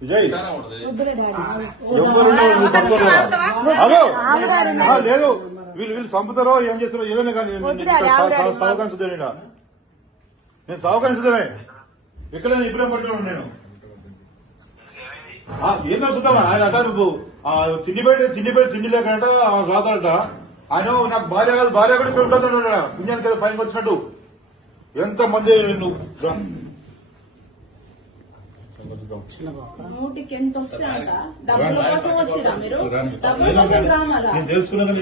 విజయ్ లేదు వీళ్ళు చంపుతారో ఏం చేస్తారో ఏదైనా కానీ సావకాశం నేను సావకాశం సిద్ధమే ఎక్కడైనా ఇప్పుడే పట్టుకున్నాను నేను ఏం చూద్దామా ఆయన అట నువ్వు తిండి లేకట సాతాడట ఆయన నాకు భార్య కాదు భార్య కూడా ఇక్కడ ఉంటుంది పుణ్యానికి కదా పైకి వచ్చినట్టు ఎంత మంది నువ్వు నేను తెలుసుకున్నాక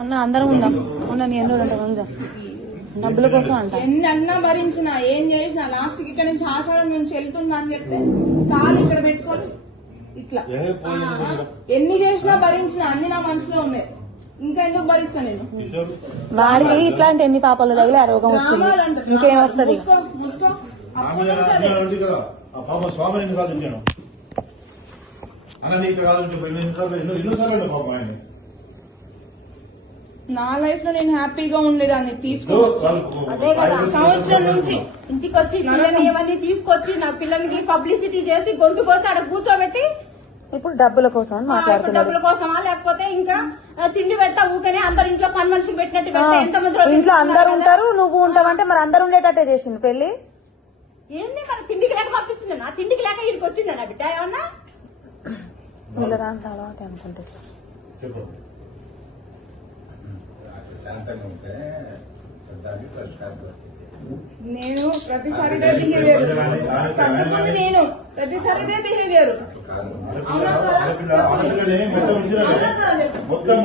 అన్న అందరం ఉందాం ఉన్న నీ ఎందుకు డబ్బుల కోసం అంట ఎన్ని అన్నా భరించినా ఏం చేసినా లాస్ట్ కి ఇక్కడ నుంచి ఆషాఢం నుంచి వెళ్తుందా అని చెప్తే కాలు ఇక్కడ పెట్టుకొని ఇట్లా ఎన్ని చేసినా భరించినా అన్ని నా మనసులో ఉన్నాయి. ఇంకా ఎందుకు భరిస్తా నేను? వాడికి ఇట్లాంటి ఎన్ని పాపాలు తగిలి ఆ రోగం వచ్చింది ఇంకేం వస్తుంది? స్వామిని కాదు నేను అన్న నీకు కాదు ఎన్నోసార్లు పాపం ఆయన నా లైఫ్ లో నేను హ్యాపీగా ఉండేదాన్ని తీసుకోవచ్చు. అదే కదా సంవత్సరం నుంచి ఇంటికి వచ్చి పిల్లల్ని ఇవన్నీ తీసుకొచ్చి నా పిల్లలకి పబ్లిసిటీ చేసి గొంతు కోసి అక్కడ కూర్చోబెట్టి ఇప్పుడు డబ్బుల కోసం మాట్లాడుతున్నారు. డబ్బుల కోసమా లేకపోతే ఇంకా తిండి పెడతా ఊకనే అందరు ఇంట్లో పని మనిషి పెట్టినట్టు పెడతా ఎంతమంది ఇంట్లో అందరు ఉంటారు నువ్వు ఉంటావంటే మరి అందరు ఉండేటట్టే చేసింది పెళ్లి. ఏంది మరి తిండికి లేక పంపిస్తుంది నా తిండికి లేక ఇక్కడికి వచ్చింది నా బిడ్డ ఏమన్నా అనుకుంటే నేను ప్రతిసారి బిహేవియర్ నేను ప్రతిసారి బిహేవియర్ మొత్తం